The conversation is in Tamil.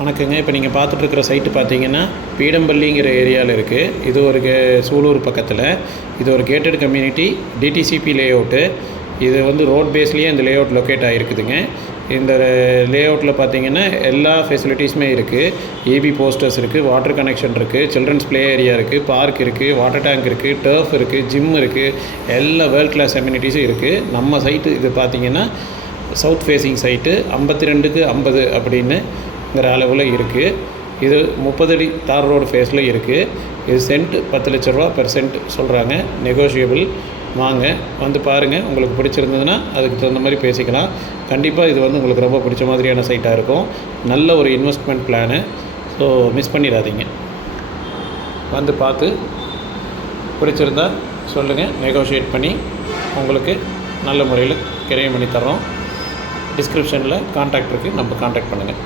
வணக்கங்க. இப்போ நீங்கள் பார்த்துட்ருக்கிற சைட்டு பார்த்தீங்கன்னா பீடம்பள்ளிங்கிற ஏரியாவில் இருக்குது. இது ஒரு சூலூர் பக்கத்தில். இது ஒரு கேட்டட் கம்யூனிட்டி டிடிசிபி லேஅவுட்டு. இது வந்து ரோட் பேஸ்லேயே இந்த லேஅவுட் லொக்கேட் ஆகிருக்குதுங்க. இந்த லேஅவுட்டில் பார்த்தீங்கன்னா எல்லா ஃபெசிலிட்டிஸுமே இருக்குது. ஏபி போஸ்டர்ஸ் இருக்குது, வாட்டர் கனெக்ஷன் இருக்குது, சில்ட்ரன்ஸ் ப்ளே ஏரியா இருக்குது, பார்க் இருக்குது, வாட்டர் டேங்க் இருக்குது, டர்ஃப் இருக்குது, ஜிம் இருக்குது, எல்லா வேர்ல்ட் கிளாஸ் அம்யூனிட்டிஸும் இருக்குது. நம்ம சைட்டு இது பார்த்தீங்கன்னா சவுத் ஃபேஸிங் சைட்டு 52/50 அப்படின்னுங்கிற அளவில் இருக்குது. இது 30 அடி தார் ரோடு ஃபேஸில் இருக்குது. இது சென்ட் 10 லட்ச ரூபா பெர் சென்ட் சொல்கிறாங்க. நெகோஷியபிள். வாங்க வந்து பாருங்கள். உங்களுக்கு பிடிச்சிருந்ததுன்னா அதுக்கு தகுந்த மாதிரி பேசிக்கலாம். கண்டிப்பாக இது வந்து உங்களுக்கு ரொம்ப பிடிச்ச மாதிரியான சைட்டாக இருக்கும். நல்ல ஒரு இன்வெஸ்ட்மெண்ட் பிளானு. ஸோ மிஸ் பண்ணிடாதீங்க. வந்து பார்த்து பிடிச்சிருந்தா சொல்லுங்கள். நெகோஷியேட் பண்ணி உங்களுக்கு நல்ல முறையில் கிரையம் பண்ணி தர்றோம். டிஸ்கிரிப்ஷனில் கான்டாக்ட் இருக்குது, நம்ம கான்டாக்ட் பண்ணுங்கள்.